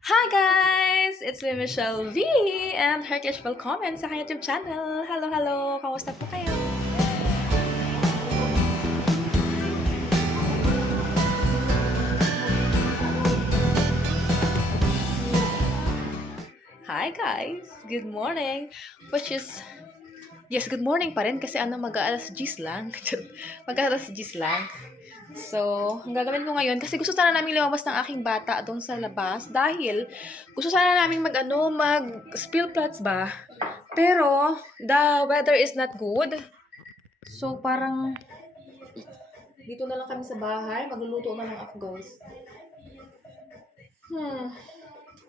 Hi guys! It's me, Michelle V! And heartily welcome sa aking YouTube channel. Hello, hello! Kamusta po kayo? Hi guys! Good morning! Yes, good morning pa rin kasi mag-aalas 10 lang. Mag-aalas 10 lang. So, ang gagawin ko ngayon, kasi gusto sana namin lumabas ng aking bata doon sa labas dahil gusto sana namin mag-spill plots ba? Pero, the weather is not good. So, parang dito na lang kami sa bahay. Magluluto na lang ako, guys.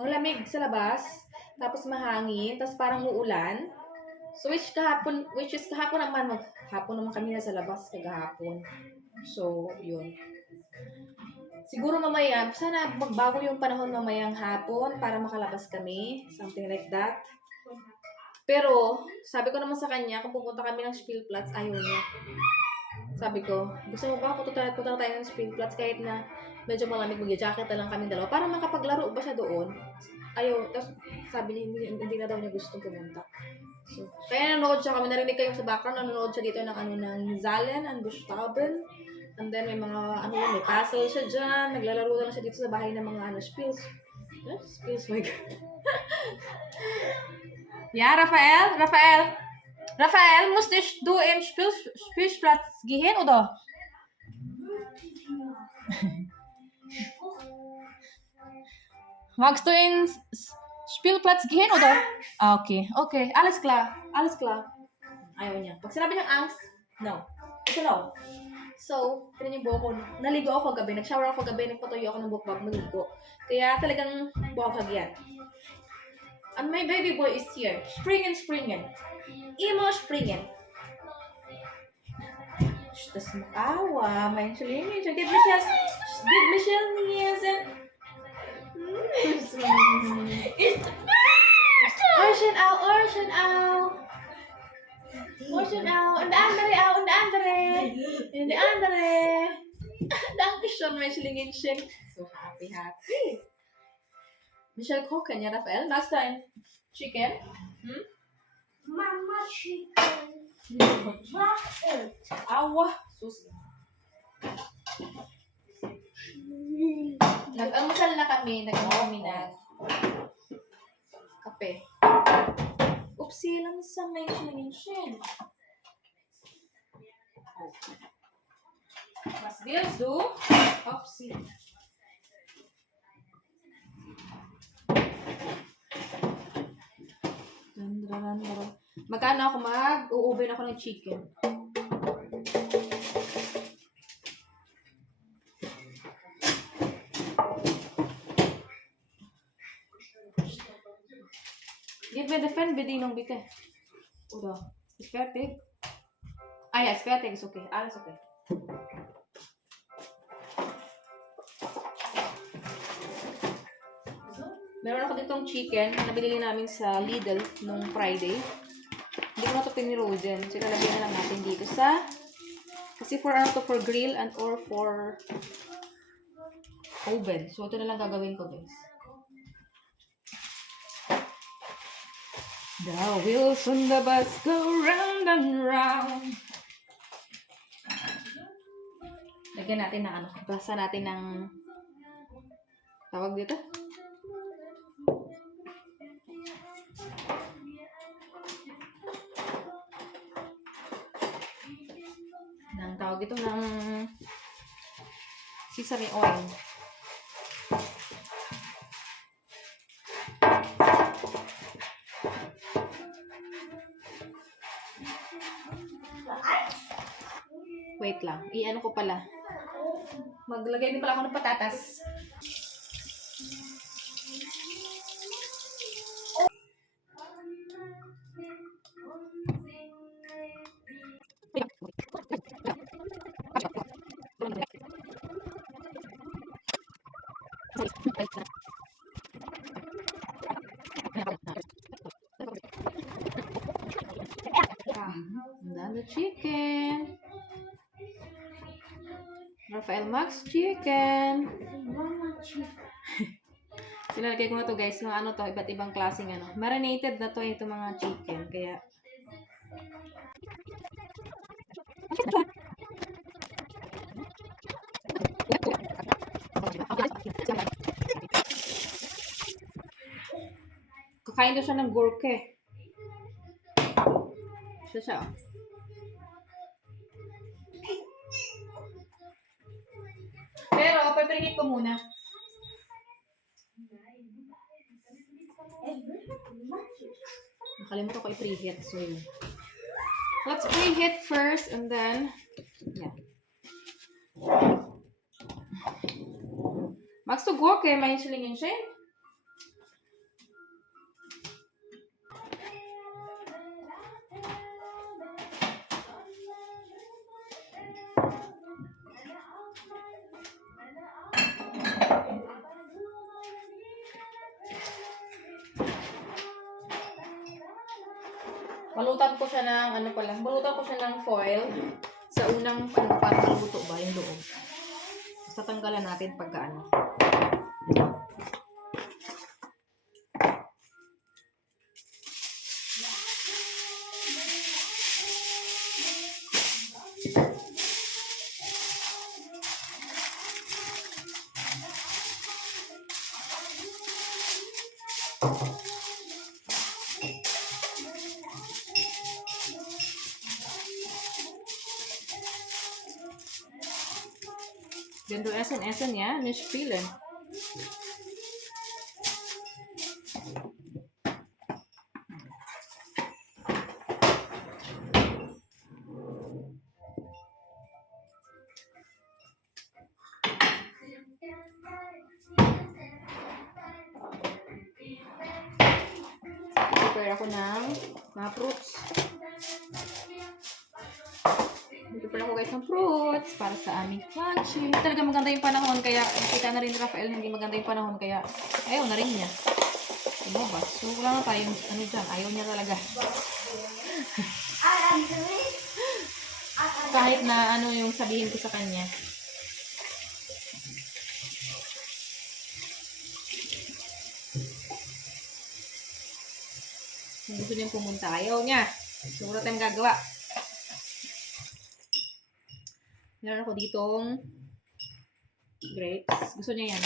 Ang lamig sa labas. Tapos mahangin. Tapos parang uulan. So, which is kahapon naman, maghapon naman kami na sa labas kagahapon. So, yun. Siguro mamaya, sana magbago yung panahon mamayang hapon para makalabas kami. Something like that. Pero, sabi ko naman sa kanya, kung pupunta kami ng Spielplatz, ayaw niya. Sabi ko, gusto mo ba punta tayo ng Spielplatz kahit na medyo malamig, mag-jacket na lang kami dalawa para makapaglaro ba siya doon? Ayaw, tapos sabi niya, hindi na daw niya gustong pumunta. So, kaya nanonood siya, kami narinig kayo sa background, nanonood siya dito ng Zalen and Buchstaben. And then may mga, may puzzle siya dyan, naglalaro na lang siya dito sa bahay ng mga, Spiels. Spiels, my God. Ja, Raphael, musst du im Spielplatz gehen, oder? Magst du ins Spielplatz gehen, oder? Ah, okay. Okay, alles klar. Alles klar. Ayaw niya. Pag sinabi niyang Angst, no. Ito no. So, tinan niyo buhok ko. Naligo ako gabi. Nag-shower ako gabi. Nagpatuyo ako ng buhok bago maligo. Kaya talagang buhok yan. And my baby boy is here. Springen. Imo springen. Das aua, mein Schlinge. Gib Michelle niesen. Ocean out. Und the andere. Dankeschön, mein Schlingenchen. So happy. Michelle kochen, ja, Raphael? Magst du ein Chicken? Mama chicken. Awa, sus. Nag-almusal na kami. Nag-almusal ng kape. Upsi lang sa may Schlingenchen. Was willst du? Upsi. Magkano ako mag-uubin ako ng chicken. Gib mir die Fernbedienung bitte. Oder? Ist fertig? Ah ja, ist fertig. Ist okay. Alles okay. Meron ako ditong chicken na binili namin sa Lidl nung Friday. Hindi ko na ito pinirozen. So, ilalagyan na lang natin dito sa... Kasi for grill and or for oven. So, ito na lang gagawin ko, guys. The wheels on the bus go round and round. Lagyan natin ng basa natin ng tawag dito. Tawag ito ng sesame oil. Wait lang. I-ano ko pala. Maglagay din pala ako ng patatas. The chicken. Raphael Max chicken. Mama chicken. Si Ilalagay ko na to guys, mga ano to, iba't ibang klaseng ano. Marinated na to ito mga chicken, kaya kakain daw siya ng gurke. Siya. Oh. Pero, papreheat ko muna. Nakalimutan ko i-preheat. So, yun. Let's preheat first and then, yeah. Magst du Gurke, mein Schlingenchen? Balutan ko siya ng, ano pala, balutan ko siya ng foil sa unang, ano, para maluto ba yung loob. Tapos tatanggalan natin pagka ano. Wenn du essen, ja, nicht spielen. Prepare ako ng mga fruits. Prepare ako guys ng fruits para sa aming lunch. Talaga maganda yung panahon kaya kita na rin Rafael hindi maganda yung panahon kaya ayaw na rin niya. Lumabas. So wala na tayong ano dyan. Ayaw niya talaga. Kahit na ano yung sabihin ko sa kanya. Kung gusto niyang pumunta, ayaw niya. So wala tayong gagawa. Meron ako ditong grapes. Gusto niya yan.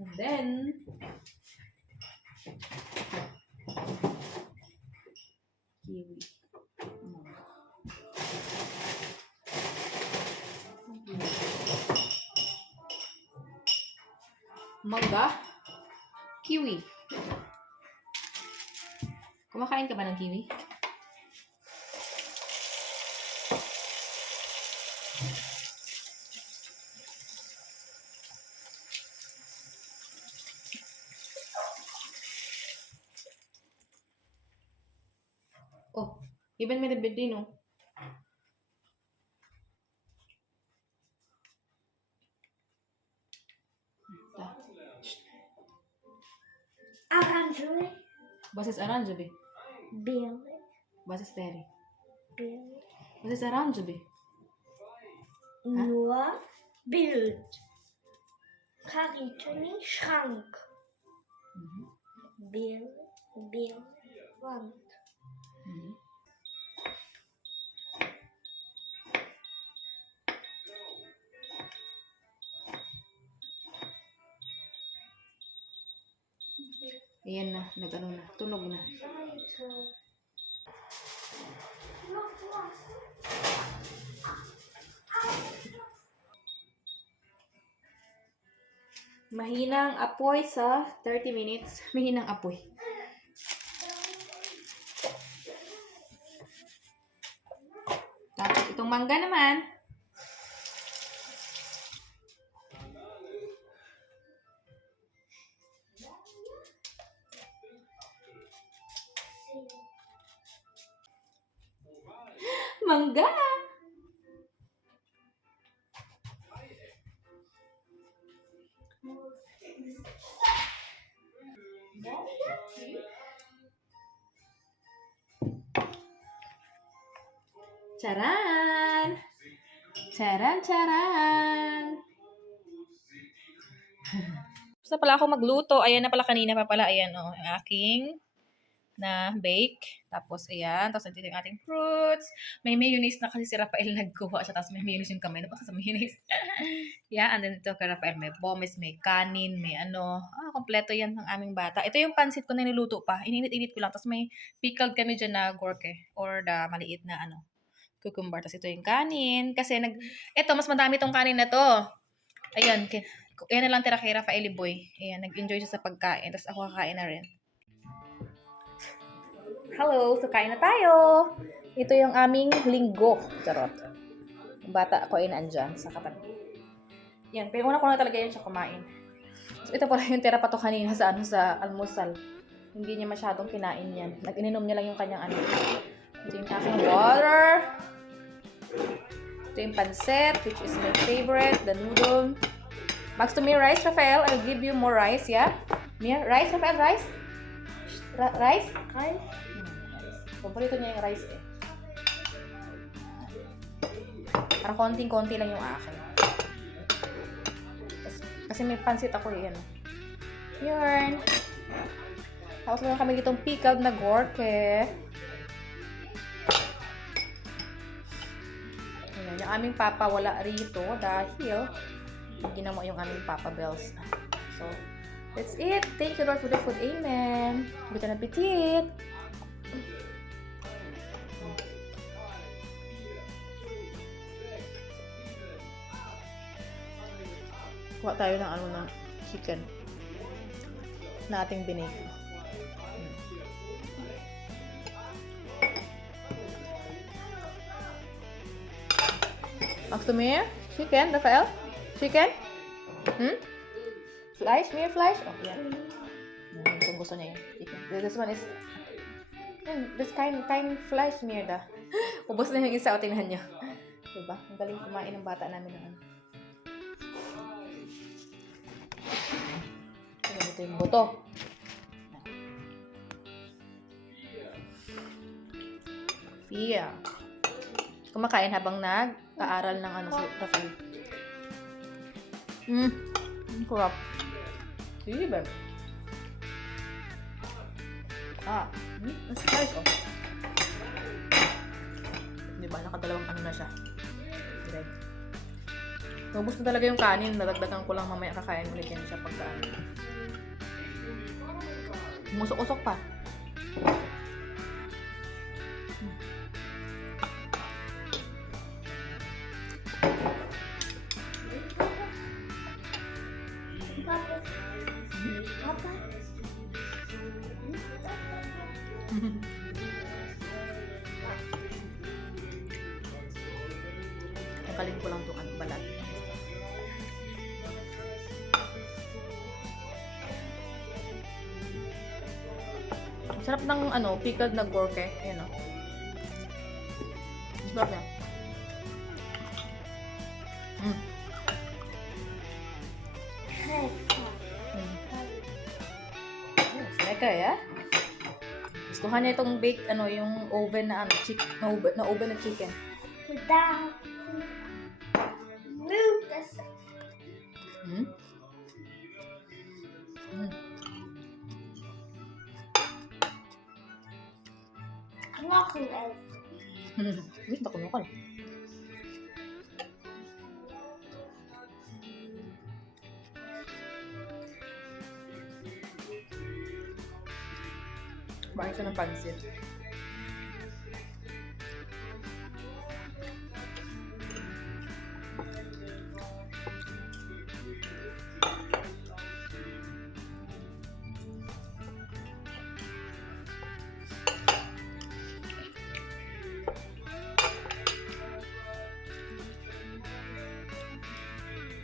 And then, kiwi. Mangga. Kiwi. Kumakain ka ba ng kiwi? Oh, even med the bed no? Orange. Was ist orange, be? Bill. Was ist berry? Bill. Was ist orange, be? Nur Bild. Karitoni Schrank. Bill. Wand. Ayan na, nag-ano na, tunog na. Seite. Mahinang apoy sa 30 minutes. Mahinang apoy. Tapos itong mangga naman. Mangga! Charan! Charan, charan! Gusto pala ako magluto. Ayan na pala kanina pa pala. Ayan o, ang aking na bake. Tapos ayan. Tapos nandito yung ating fruits. May mayonnaise na kasi si Rafael nagkuha siya. Tapos may mayonnaise yung kamay. Napaka sa mayonnaise. Yeah, and then ito kay Rafael. May pomes, may kanin, may ano. Kompleto yan ng aming bata. Ito yung pansit ko na niluto pa. Ininit-init ko lang. Tapos may pickled kami dyan na gorke. Or the maliit na ano, cucumber. Tapos ito yung kanin. Kasi ito, mas madami tong kanin na to. Ayan, yan na lang tira kay Rafael Boy. Ayan, nag-enjoy siya sa pagkain. Tapos ako kakain na rin. Hello, so kain na tayo. Ito yung aming linggo. Charot. Yung bata ko ay naandyan sa katabi. Yan, pero una ko na talaga yun siya kumain. So ito pala yung tira pa to kanina sa almusal. Hindi niya masyadong kinain yan. Nag-ininom niya lang yung kanyang ano. Ito yung aking water. Ito yung pancit, which is my favorite. The noodle. Max to me rice, Rafael. I'll give you more rice, yeah? Mia, rice, Rafael, rice? Rice? Rice. Paborito niya yung rice eh. Parang konting-konti lang yung akin. Kasi may pansit ako eh. Yun. Tapos meron kami ditong pickled na gorke. Ayan, yung aming papa wala rito dahil ginawa yung aming Papa Bells. So, that's it. Thank you Lord for the food. Amen. Good appetit. Kuha tayo ng ano na chicken na ating binake. Max to me? Chicken, Rafael? Chicken? Flash? Mere flash? Oh, yan. Kung gusto niya yung chicken. This one is... This kind flash mere da. Ubos na yung isa o tingnan niyo. Diba? Ang galing kumain ng bata namin ng ano. Ito yung buto. Yeah. Kumakain habang nag-aaral ng ano si Rafael. Kurap. Hindi ba? That's nice oh. Diba? Nakadalawang ano na siya. Direct. Nubos na talaga yung kanin. Nadagdagan ko lang mamaya kakain ulit yan siya pagka musok-usok pa. Nakalim ko lang itong ano, balat. Sarap ng ano, pickled na gorke. Ayan o. Sarap yan. Lekker ya. Gustuhan niya itong baked, ano, yung oven na ano, na oven na chicken. Without move this. I'm not going to. Gusto ko nukal. Bakit siya ng pansit?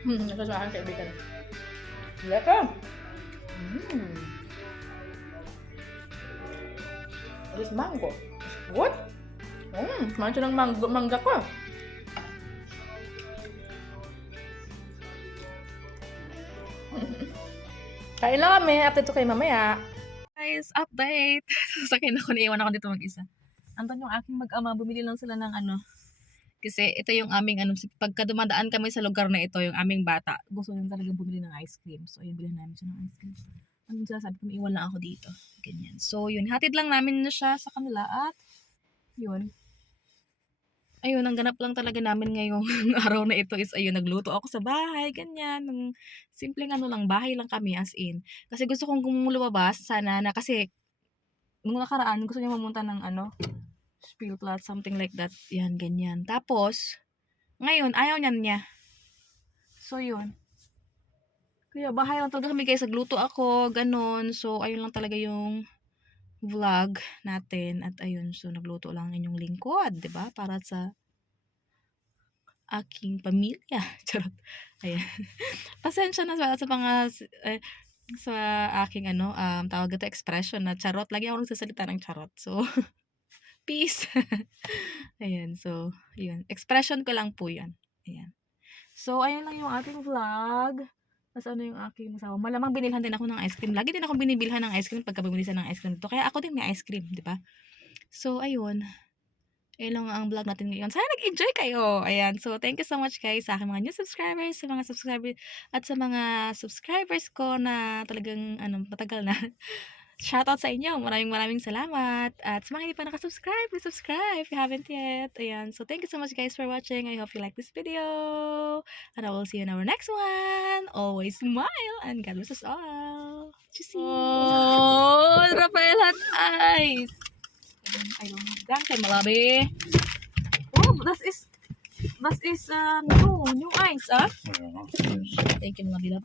Ito sa aking kaibigan. Lekker! This mango. What? Kumain siya ng mangga ko. Kain lang kami. Update to kayo mamaya. Guys, update. Sasakyan ako. Naiwan ako dito mag-isa. Anton yung aking mag-ama. Bumili lang sila ng ano, Kasi ito yung aming pagka dumadaan kami sa lugar na ito, yung aming bata, gusto nyo talaga bumili ng ice cream. So, ayun, bilhin namin siya ng ice cream. Anong sinasabi ko, iwan lang ako dito. Ganyan. So, yun, hatid lang namin na siya sa kanila at yun. Ayun, ang ganap lang talaga namin ngayong araw na ito is, ayun, nagluto ako sa bahay, ganyan. Ng simpleng lang, bahay lang kami as in. Kasi gusto kong lumabas sana na kasi nung nakaraan, gusto niya mamunta ng Spielplatz, something like that. Yan, ganyan. Tapos, ngayon, ayaw niya. So, yun. Kaya bahay lang talaga kami guys. Nagluto ako, ganun. So, ayun lang talaga yung vlog natin. At ayun, so nagluto lang inyong lingkod, 'di ba? Para sa aking pamilya. Charot. Ayan. Pasensya na sa mga sa aking tawag ito expression na charot. Lagi ako nagsasalita ng charot. So, peace. Ayan, so, yun. Expression ko lang po 'yan. Ayan. So, ayun lang yung ating vlog. Tapos yung aking asawa. Malamang binilhan din ako ng ice cream. Lagi din ako binibilhan ng ice cream pagka bumili siya ng ice cream dito. Kaya ako din may ice cream, di ba? So, ayun. Ayun lang ang vlog natin ngayon. Sana nag-enjoy kayo. Ayan. So, thank you so much guys sa aking mga new subscribers, sa mga subscribers, at sa mga subscribers ko na talagang, matagal na. Shoutout sa inyo. Maraming salamat. At sa mga hindi pa nakasubscribe, please subscribe if you haven't yet. Ayan. So, thank you so much guys for watching. I hope you like this video. And I will see you in our next one. Always smile and God bless us all. Tschüssi. Oh, Rafael hat Eis. Danke, Malabi. Oh, das ist new ice, ah? Ja. Thank you, Malabi.